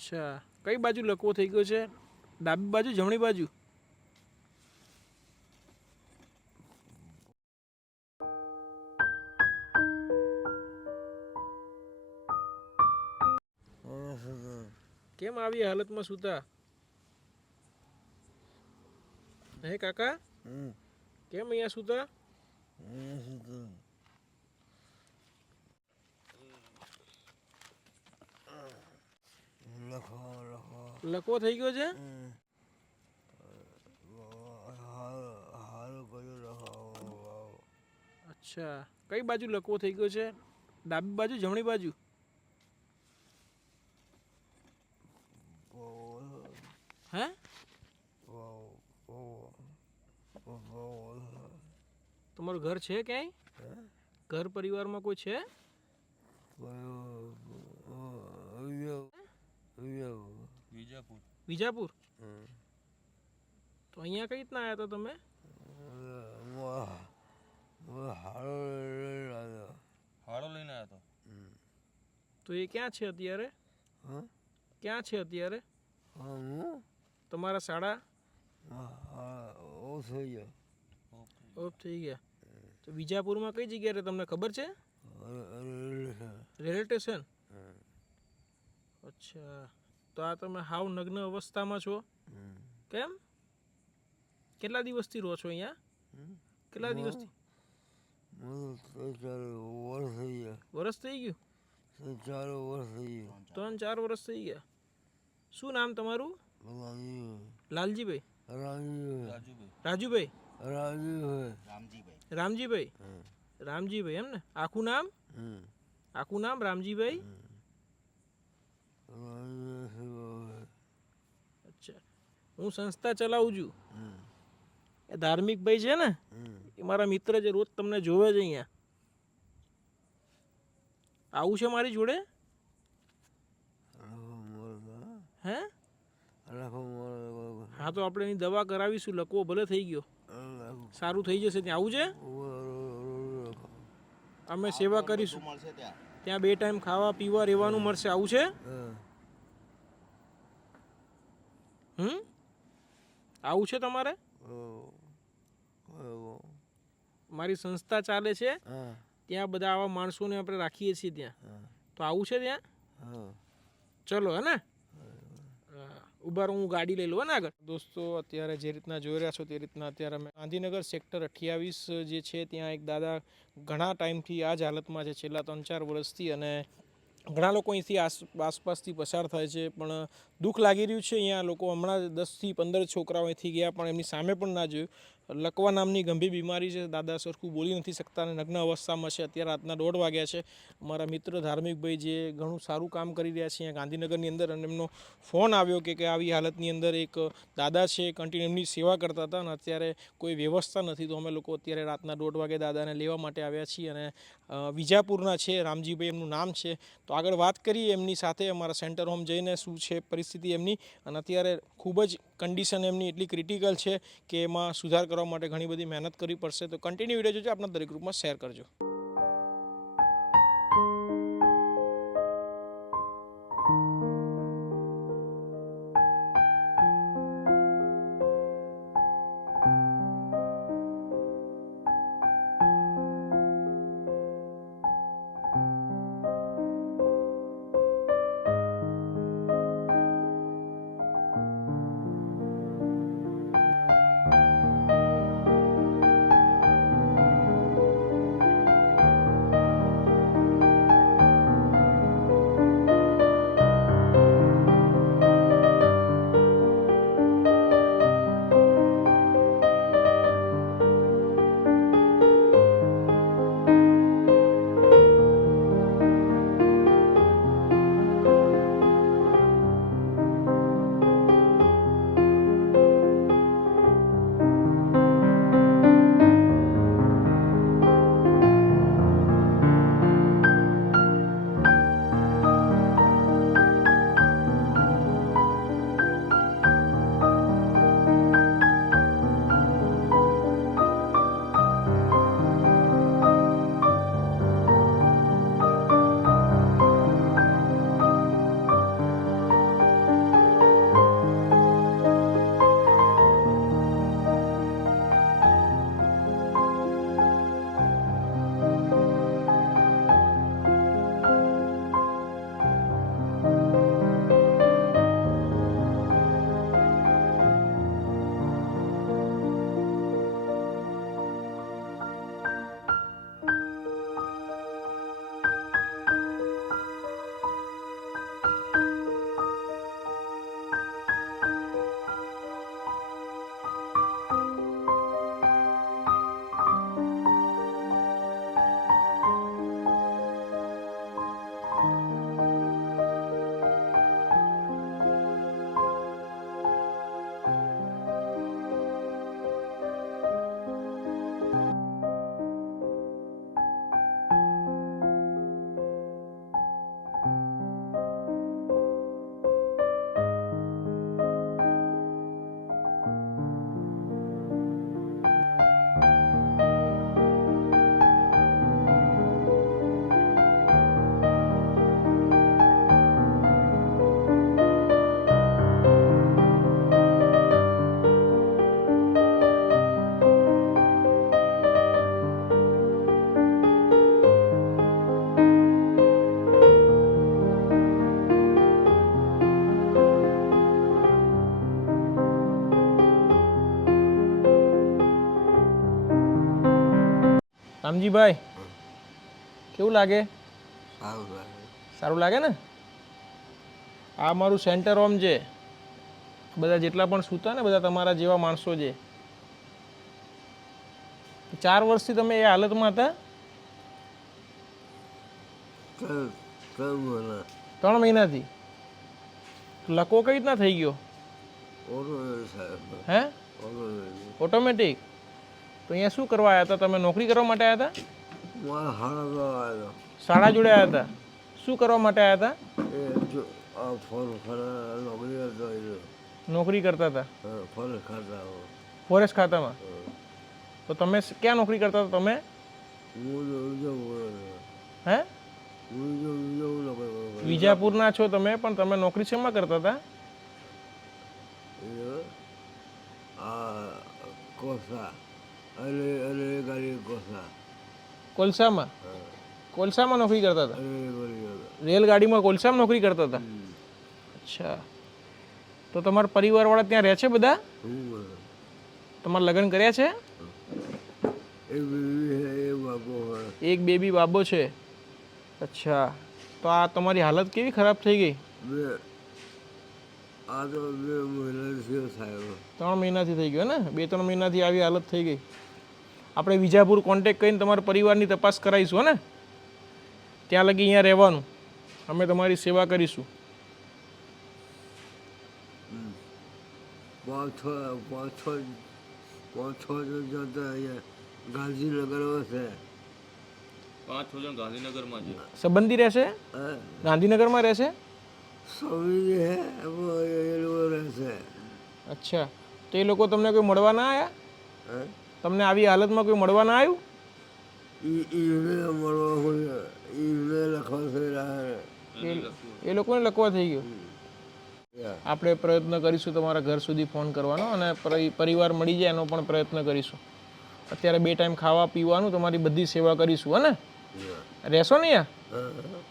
અચ્છા. કઈ બાજુ લકવો થઈ ગયો છે? ડાબી બાજુ જમણી બાજુ? કેમ આવી હાલતમાં સૂતા? હે કાકા? કેમ અહીંયા સૂતા? લખો લખો. લકવો થઈ ગયો છે? લખો અચ્છા. કઈ બાજુ લકવો થઈ ગયો છે? ડાબી બાજુ જમણી બાજુ? હે? તમારું ઘર છે ક્યાંય? ઘર પરિવારમાં કોઈ છે? વિજાપુર વિજાપુર તો અહીંયા કઈ રીતના આવ્યા હતા તમે? હાડો લઈને આવ્યો. તો. તો એ ક્યાં છે અત્યારે? ક્યાં છે અત્યારે? તમારા શાળા? ઓફ થઈ ગયા. તો વિજાપુરમાં કઈ જગ્યાએ રહે તમને ખબર છે? Railway station. અચ્છા. તો આ તમે હાવ નગ્ન અવસ્થામાં છો. કેમ? કેટલા દિવસથી રહો છો અહીંયા? કેટલા દિવસથી? વરસ થઈ ગયું. ચાર વર્ષ થઈ ગયું. ત્રણ ચાર વર્ષ થઈ ગયા. શું નામ તમારું? લાલજીભાઈ. રાજુભાઈ. રાજુભાઈ. રામજીભાઈ. રામજીભાઈ. રામજીભાઈ એમ ને આખું નામ? આખું નામ રામજીભાઈ? અચ્છા. હું સંસ્થા ચલાવું છું. એ ધાર્મિક ભાઈ છે ને, એ મારા મિત્ર જે રોજ તમને જોવે છે અહીંયા. આવું છે મારી જોડે? હે? હા, તો આપણે એની દવા કરાવીશું, લકવો ભલે થઈ ગયો. સારું થઈ જશે ત્યાં. આવું છે? અમે સેવા કરીશું. મળશે ત્યાં ત્યાં બે ટાઈમ ખાવા પીવા રહેવાનું મળશે. આવું છે? હમ? આવું છે તમારે? મારી સંસ્થા ચાલે છે. ત્યાં બધા આવા માણસોને આપણે રાખીએ છીએ ત્યાં. તો આવું છે ત્યાં? ચલો હે ને? ઊભા હું ગાડી લઈ લઉં આગળ. દોસ્તો, અત્યારે જે રીતના જોઈ રહ્યા છો તે રીતના અત્યારે અમે ગાંધીનગર સેક્ટર અઠ્યાવીસ જે છે, ત્યાં એક દાદા ઘણા ટાઈમથી આ જ હાલતમાં છે, છેલ્લા ત્રણ ચાર વર્ષથી અને ઘણા લોકો અહીંથી આસ, આસપાસથી પસાર થાય છે, પણ દુઃખ લાગી રહ્યું છે. અહીંયા લોકો હમણાં દસથી પંદર છોકરાઓ અહીંથી ગયા, પણ એમની સામે પણ ના જોયું. લકવા નામની ગંભીર બીમારી છે. દાદા સરખું બોલી નથી શકતા અને નગ્ન અવસ્થામાં છે. અત્યારે રાતના દોઢ વાગ્યા છે. અમારા મિત્ર ધાર્મિકભાઈ જે ઘણું સારું કામ કરી રહ્યા છે અહીંયા ગાંધીનગરની અંદર અને એમનો ફોન આવ્યો કે કે આવી હાલતની અંદર એક દાદા છે કન્ટિન્યુ એમની સેવા કરતા હતા અને અત્યારે કોઈ વ્યવસ્થા નથી. તો અમે લોકો અત્યારે રાતના દોઢ વાગે દાદાને લેવા માટે આવ્યા છીએ અને વિજાપુરના છે. રામજીભાઈ એમનું નામ છે. તો આગળ વાત કરીએ એમની સાથે. અમારા સેન્ટર હોમ જઈને શું છે પરિસ્થિતિ એમની. અને અત્યારે ખૂબ જ કન્ડિશન એમની એટલી ક્રિટિકલ છે કે એમાં સુધાર કરવા માટે ઘણી બધી મહેનત કરવી પડશે. તો કન્ટિન્યુ વીડિયો જોજો આપણા દરેક ગ્રુપમાં શેર કરજો. રામજીભાઈ કેવું લાગે? સારું લાગે. ને? આ મારું સેન્ટર હોમ છે. બધા જેટલા પણ સૂતા ને બધા તમારા જેવા માણસો છે. ચાર વર્ષથી તમે એ હાલતમાં હતા? ત્રણ ત્રણ મહિના? ત્રણ મહિનાથી. લકો કઈ રીતના થઈ ગયો? હે? ઓટોમેટિક? તો અહીંયા શું કરવા આવ્યા હતા? તમે નોકરી કરવા માટે આવ્યા હતા? મારા હાડા તો આવ્યો શાળા જોડે આવ્યા હતા? શું કરવા માટે આવ્યા હતા? એ જો આ ફોન ખરા નોકરી કરતો હતો નોકરી કરતા હતા? હા, ફોન ખાતા હો ફોરેસ્ટ ખાતામાં? તો તમે સ- ક્યાં નોકરી કરતા હતા તમે? હું તો બીજો બોલો હે? હું બીજો બીજો નોકરી કરું વિજાપુરના છો તમે પણ તમે નોકરી શેમાં કરતા હતા? એ આ કોસા. અરે અરે ગાડી કોસા. કોલસામાં? કોલસામાં નોકરી કરતા હતા? રેલગાડીમાં કોલસામાં નોકરી કરતા હતા? અચ્છા. તો તમારા પરિવારવાળા ત્યાં રહે છે બધા? તમારા લગ્ન કર્યા છે? એક બેબી બાબો છે? અચ્છા. તો આ તમારી હાલત કેવી ખરાબ થઈ ગઈ? આ તો બે ત્રણ મહિનાથી થઈ ગયો ને? બે ત્રણ મહિનાથી આવી હાલત થઈ ગઈ? આપણે વિજાપુર કોન્ટેક કરીને તમારા પરિવારની તપાસ કરાવીશું ને? ત્યાં લગી અહીંયા રહેવાનું. અમે તમારી સેવા કરીશું. પાંચ છ પાંચ છ પાંચ છ અહીંયા ગાંધીનગરમાં છે. પાંચ છ ગાંધીનગરમાં છે. સંબંધી રહેશે? હે. ગાંધીનગરમાં રહેશે? રહેશે. અચ્છા. તો એ લોકો તમને કોઈ મળવા ના આવ્યા હે. તમને આવી હાલતમાં કોઈ મળવા ના આવ્યું? એ લોકોને લખવા થઈ ગયો? આપણે પ્રયત્ન કરીશું તમારા ઘર સુધી ફોન કરવાનો અને પરી- પરિવાર મળી જાય એનો પણ પ્રયત્ન કરીશું. અત્યારે બે ટાઈમ ખાવા પીવાનું તમારી બધી સેવા કરીશું હને રહેશો ને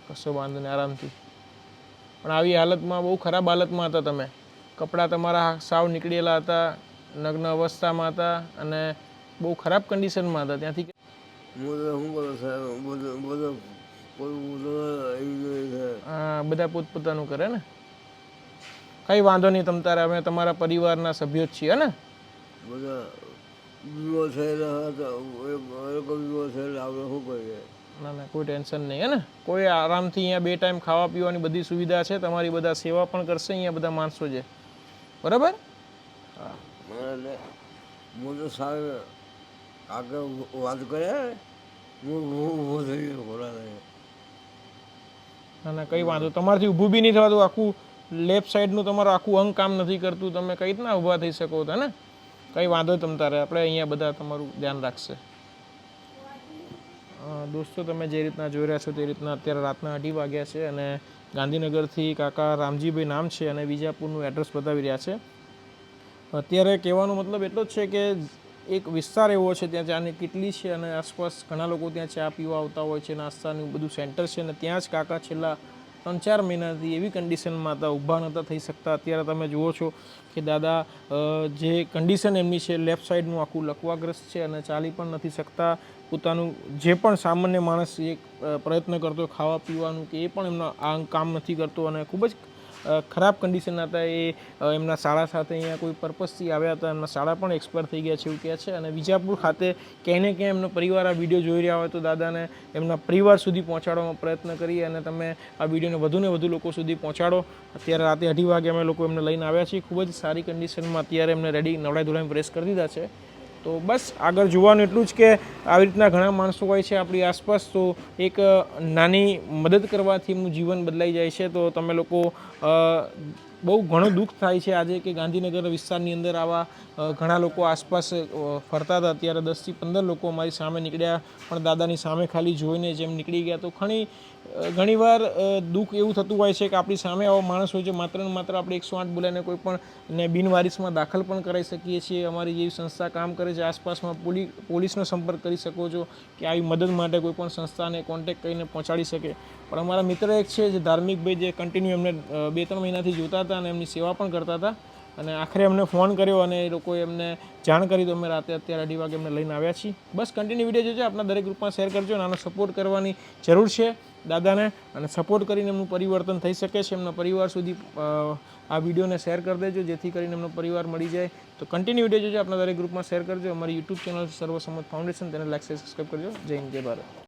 કશો વાંધો નહીં આરામથી. પણ આવી હાલતમાં બહુ ખરાબ હાલતમાં હતા તમે. કપડાં તમારા સાવ નીકળેલા હતા નગ્ન અવસ્થામાં હતા અને બહુ ખરાબ કન્ડિશનમાં હતા ત્યાંથી હું બધું પોતપોતાનું કરે ને? કંઈ વાંધો નહીં તમ તારે અમે તમારા પરિવારના સભ્યો જ છીએ ને? બધા વિવો થયેલા હતા થયેલા આપણે શું કરીએ? ના ના કોઈ ટેન્શન નહીં હે ને? કોઈ આરામથી અહીંયા બે ટાઈમ ખાવા પીવાની બધી સુવિધા છે તમારી બધા સેવા પણ કરશે અહીંયા બધા માણસો છે બરાબર? મને હું તો સાહેબ આગળ વાત કરે? હું ઊભો ના ના, કંઈ વાંધો, તમારાથી ઊભું બી નહીં થવાતું, આખું લેફ્ટ સાઈડનું તમારું આખું અંગ કામ નથી કરતું, તમે કઈ રીતના ઊભા થઈ શકો હતા, ને? કંઈ વાંધો તમ તારે, આપણે અહીંયા બધા તમારું ધ્યાન રાખશે. દોસ્તો, તમે જે રીતના જોઈ રહ્યા છો તે રીતના અત્યારે રાતના અઢી વાગ્યા છે અને ગાંધીનગરથી કાકા રામજીભાઈ નામ છે અને વિજાપુરનું એડ્રેસ બતાવી રહ્યા છે. અત્યારે કહેવાનો મતલબ એટલો જ છે કે એક વિસ્તાર એવો છે ત્યાં ચાની કેટલી છે અને આસપાસ ઘણા લોકો ત્યાં ચા પીવા આવતા હોય છે નાસ્તાનું બધું સેન્ટર છે અને ત્યાં જ કાકા છેલ્લા ત્રણ ચાર મહિનાથી એવી કન્ડિશનમાં હતા, ઊભા નહોતા થઈ શકતા. અત્યારે તમે જુઓ છો કે દાદા જે કન્ડિશન એમની છે, લેફ્ટ સાઈડનું આખું લકવાગ્રસ્ત છે અને ચાલી પણ નથી શકતા. પોતાનું જે પણ સામાન્ય માણસ એક પ્રયત્ન કરતો ખાવા પીવાનું કે એ પણ એમના આ કામ નથી કરતો અને ખૂબ જ ખરાબ કન્ડિશન હતા એ એમના શાળા સાથે અહીંયા કોઈ પર્પઝથી આવ્યા હતા. એમના શાળા પણ એક્સપાયર થઈ ગયા છે એવું કહે છે. અને વિજાપુર ખાતે ક્યાંય ને ક્યાંય એમનો પરિવાર આ વીડિયો જોઈ રહ્યા હોય તો દાદાને એમના પરિવાર સુધી પહોંચાડવાનો પ્રયત્ન કરીએ અને તમે આ વિડીયોને વધુને વધુ લોકો સુધી પહોંચાડો. અત્યારે રાતે અઢી વાગે અમે લોકો એમને લઈને આવ્યા છીએ. ખૂબ જ સારી કન્ડિશનમાં અત્યારે એમને રેડી નવડાઈ ધોળાઈ પ્રેસ કરી દીધા છે. તો બસ આગળ જોવાનું એટલું જ કે આવી રીતના ઘણા માણસો હોય છે આપણી આસપાસ, તો એક નાની મદદ કરવાથી એમનું જીવન બદલાઈ જાય છે. તો તમે લોકો બહુ ઘણું દુઃખ થાય છે આજે કે ગાંધીનગર વિસ્તારની અંદર આવા ઘણા લોકો આસપાસ ફરતા હતા. અત્યારે દસથી પંદર લોકો અમારી સામે નીકળ્યા, પણ દાદાની સામે ખાલી જોઈને જેમ નીકળી ગયા, તો ઘણી ઘણીવાર દુઃખ એવું થતું હોય છે કે આપણી સામે આવો માણસ હોય છે, માત્ર ને માત્ર આપણે એકસો આઠ બોલાવીને કોઈ પણ ને બિનવારિસમાં દાખલ પણ કરાવી શકીએ છીએ. અમારી જેવી સંસ્થા કામ કરે છે, આસપાસમાં પોલી, પોલીસનો સંપર્ક કરી શકો છો કે આવી મદદ માટે કોઈ પણ સંસ્થાને કોન્ટેક્ટ કરીને પહોંચાડી શકે. પણ અમારા મિત્ર એક છે જે ધાર્મિક ભાઈ જે કન્ટિન્યુ એમને બે ત્રણ મહિનાથી જોતા હતા અને એમની સેવા પણ કરતા હતા. અને આખરે અમને ફોન કર્યો અને એ લોકોએ એમને જાણ કરી તો અમે રાતે અત્યારે અઢી વાગે એમને લઈને આવ્યા છીએ. બસ કન્ટિન્યુ વીડિયો જોજો આપણા દરેક ગ્રુપમાં શેર કરજો અને આનો સપોર્ટ કરવાની જરૂર છે દાદાને. અને સપોર્ટ કરીને એમનું પરિવર્તન થઈ શકે છે. એમના પરિવાર સુધી આ વિડીયોને શેર કરી દેજો, જેથી કરીને એમનો પરિવાર મળી જાય. તો કન્ટિન્યુ વીડિયો જોજો આપણા દરેક ગ્રુપમાં શેર કરજો. અમારી યુટ્યુબ ચેનલ સર્વસંમત ફાઉન્ડેશન તેને લાઈક સબસ્ક્રાઈબ કરજો. જય હિન્દ, જય ભારત.